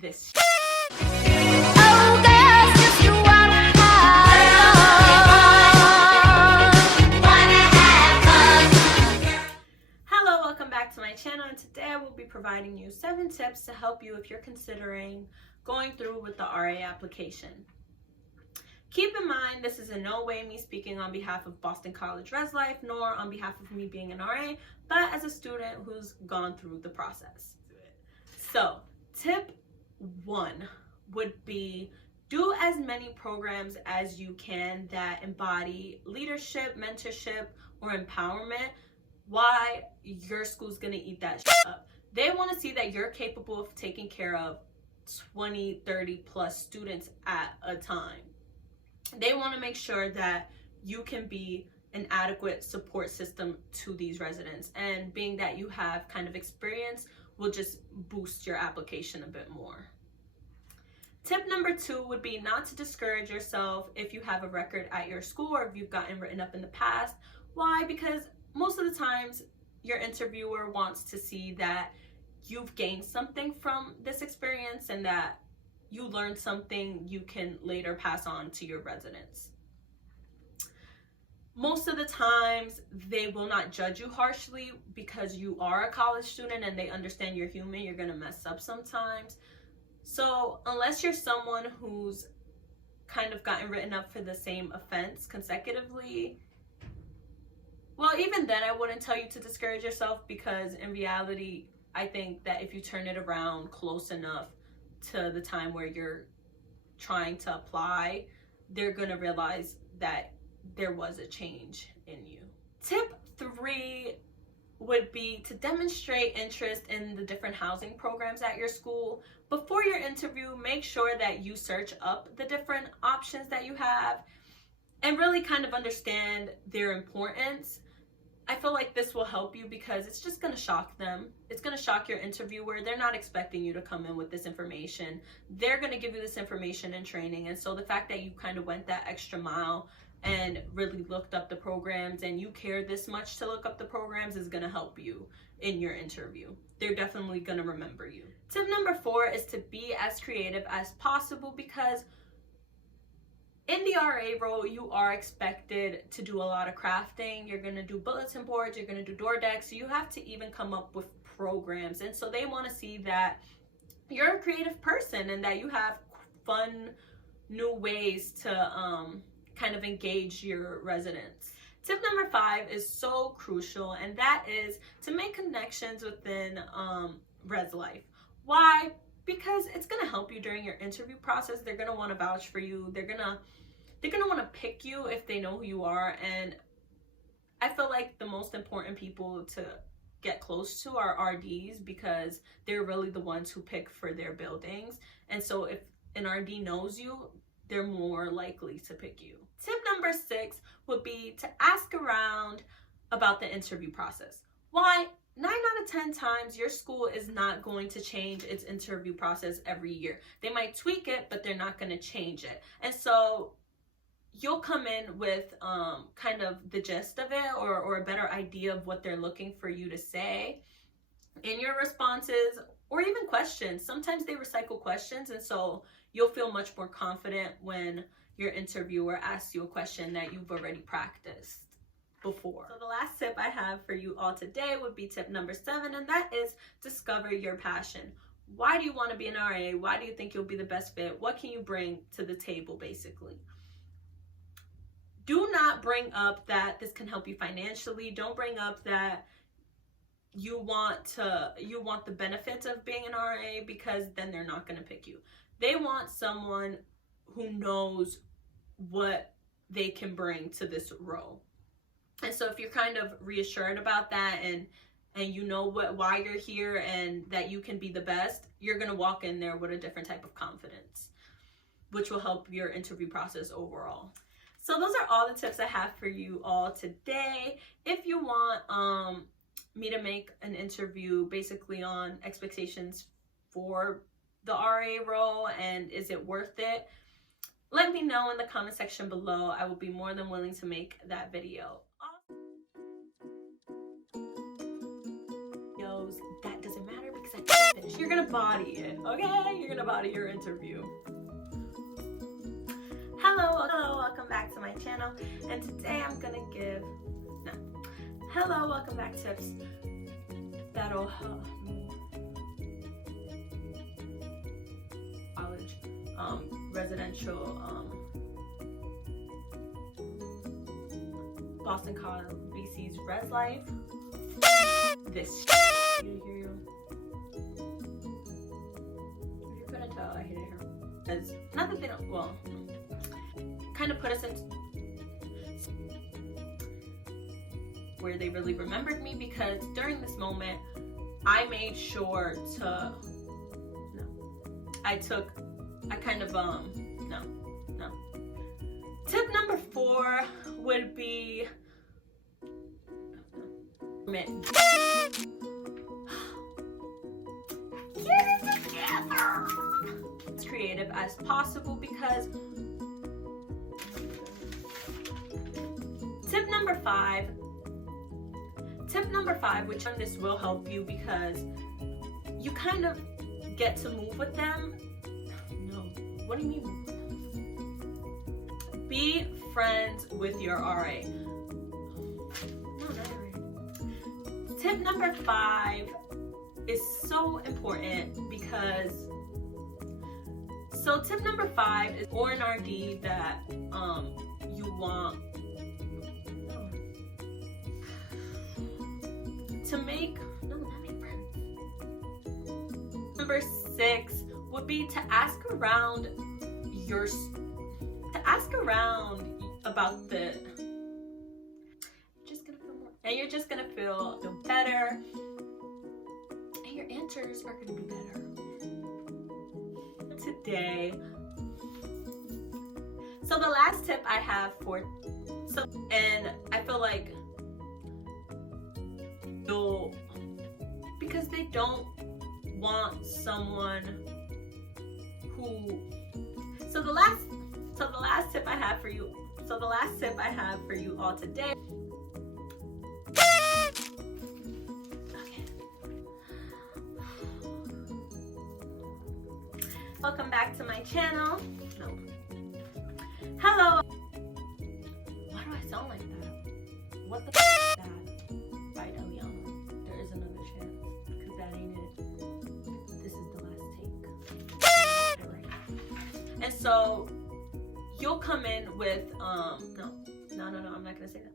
this. Hello, welcome back to my channel, and today I will be providing you 7 tips to help you if you're considering going through with the RA application. Keep in mind, this is in no way me speaking on behalf of Boston College Res Life, nor on behalf of me being an RA, but as a student who's gone through the process. So, tip 1 would be do as many programs as you can that embody leadership, mentorship, or empowerment. Why your school's gonna eat that shit up. They want to see that you're capable of taking care of 20, 30 plus students at a time. They want to make sure that you can be an adequate support system to these residents, and being that you have kind of experience will just boost your application a bit more. Tip number 2 would be not to discourage yourself if you have a record at your school or if you've gotten written up in the past. Why? Because most of the times your interviewer wants to see that you've gained something from this experience and that you learned something you can later pass on to your residents. Most of the times they will not judge you harshly because you are a college student and they understand you're human. You're gonna mess up sometimes. So unless you're someone who's kind of gotten written up for the same offense consecutively, well, even then I wouldn't tell you to discourage yourself, because in reality, I think that if you turn it around close enough to the time where you're trying to apply, they're gonna realize that there was a change in you. Tip 3 would be to demonstrate interest in the different housing programs at your school. Before your interview, make sure that you search up the different options that you have and really kind of understand their importance. I feel like this will help you because it's just going to shock them. It's going to shock your interviewer. They're not expecting you to come in with this information. They're going to give you this information in training. And so the fact that you kind of went that extra mile and really looked up the programs and you care this much to look up the programs is going to help you in your interview. They're definitely going to remember you. Tip number 4 is to be as creative as possible, because in the RA role, you are expected to do a lot of crafting. You're going to do bulletin boards, you're going to do door decks. So you have to even come up with programs. And so they want to see that you're a creative person and that you have fun, new ways to kind of engage your residents. Tip number 5 is so crucial, and that is to make connections within Res Life. Why? Because it's going to help you during your interview process. They're going to want to vouch for you. They're going to want to pick you if they know who you are. And I feel like the most important people to get close to are RDs, because they're really the ones who pick for their buildings. And so if an RD knows you, they're more likely to pick you. Tip number 6 would be to ask around about the interview process. Why? 9 out of 10 times, your school is not going to change its interview process every year. They might tweak it, but they're not going to change it. And so you'll come in with kind of the gist of it, or a better idea of what they're looking for you to say in your responses, or even questions. Sometimes they recycle questions, and so you'll feel much more confident when your interviewer asks you a question that you've already practiced before. So the last tip I have for you all today would be tip number 7, and that is discover your passion. Why do you want to be an RA? Why do you think you'll be the best fit? What can you bring to the table, basically? Do not bring up that this can help you financially. Don't bring up that you want the benefits of being an RA, because then they're not going to pick you. They want someone who knows what they can bring to this role. And so if you're kind of reassured about that, and you know why you're here and that you can be the best, you're going to walk in there with a different type of confidence, which will help your interview process overall. So those are all the tips I have for you all today. If you want me to make an interview basically on expectations for the RA role and is it worth it, let me know in the comment section below. I will be more than willing to make that video. That doesn't matter because You're gonna body it, okay? You're gonna body your interview. Hello, welcome back to my channel. And today I'm gonna give, welcome back tips that'll help college, residential, Boston College, BC's Res Life. This if you couldn't tell, I hate it here. Because not that they don't, well, kind of put us in where they really remembered me, because during this moment I made sure to Tip number 4 would be get it together. As creative as possible, because tip number 5, which this will help you because you kind of get to move with them. No, what do you mean? Be friends with your RA. No, not RA. Tip number 5 is so important because, so tip number 5 is or an RD that you want to make, not make friends. Number 6 would be to ask around about the, you're just gonna feel better, and your answers are gonna be better. Today, so the last tip I have and I feel like because they don't want someone who, so the last tip I have for you, all today. Okay. Welcome back to my channel. No. Hello. Why do I sound like that? What the f is that? By Eliana. There is another chance, because that ain't it. This is the last take. And so you'll come in with no, I'm not gonna say that.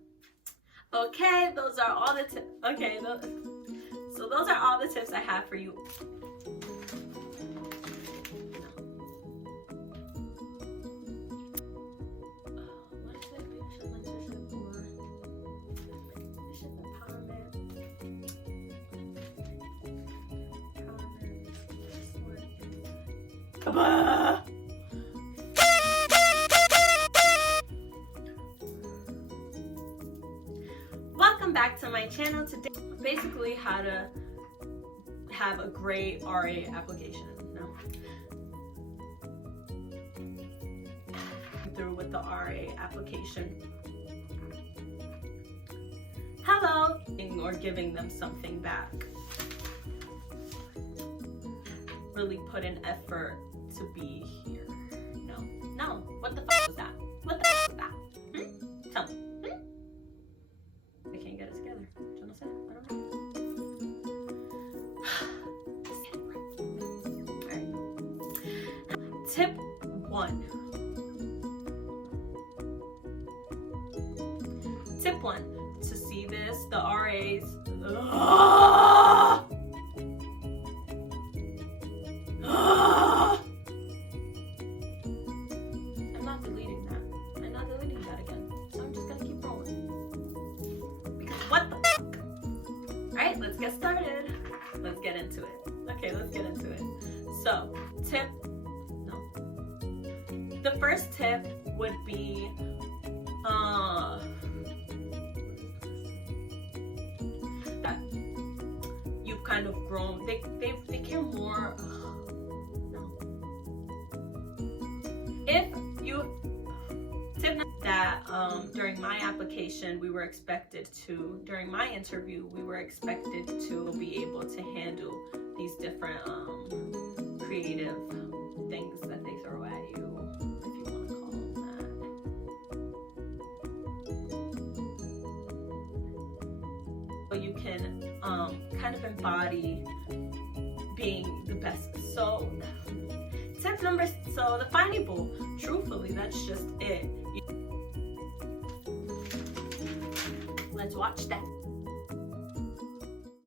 Okay, those are all the tips. Okay, so those are all the tips I have for you. What is it? Leadership, mentorship, or leadership empowerment? Welcome back to my channel. Today, basically how to have a great RA application. Through with the RA application. Hello, or giving them something back. Really put in effort to be here. No, what the fuck was that? What the fuck was that? Tell me. They can't get it together. Do you understand? I don't know. Alright. Tip 1. Tip 1. To see this, the RAs. I'm not deleting that. I'm not deleting that again. So I'm just gonna keep rolling. Because what the fuck? Alright, let's get started. Let's get into it. Okay, let's get into it. So, the first tip would be that you've kind of grown. They care more. If you tip that during my application, during my interview, we were expected to be able to handle these different creative things that they throw at you, if you want to call them that. But you can kind of embody being the best. So tip number, so the findable, truthfully, that's just it. Let's watch that.